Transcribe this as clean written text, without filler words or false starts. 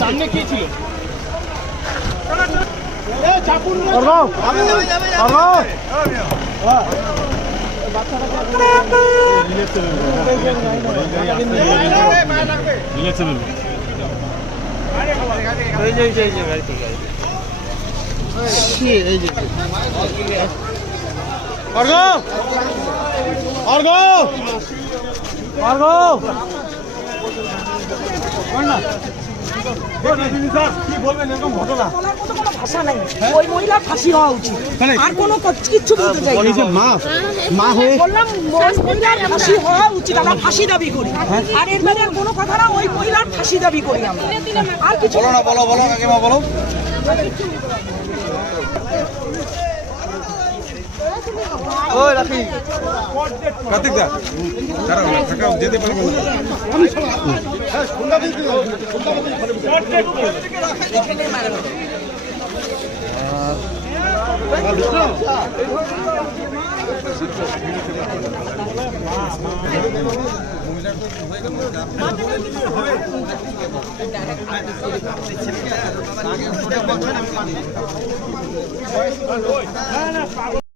সামনে কি ছিল? ভাষা নাই, ওই মহিলার ফাঁসি হওয়া উচিত, আর কোনো কিচ্ছু বলতে চাই না। মা হয়ে বললাম ওই মহিলার ফাঁসি হওয়া উচিত, আমরা ফাঁসি দাবি করি। আর এর বাইরে আর কোনো কথা না, ওই মহিলার ফাঁসি দাবি করি আমরা, আর কিছু বলো না। বলো কাকিমা বলো। ওই রাখি কার্তিক দা থাকা যেতে পারবো না।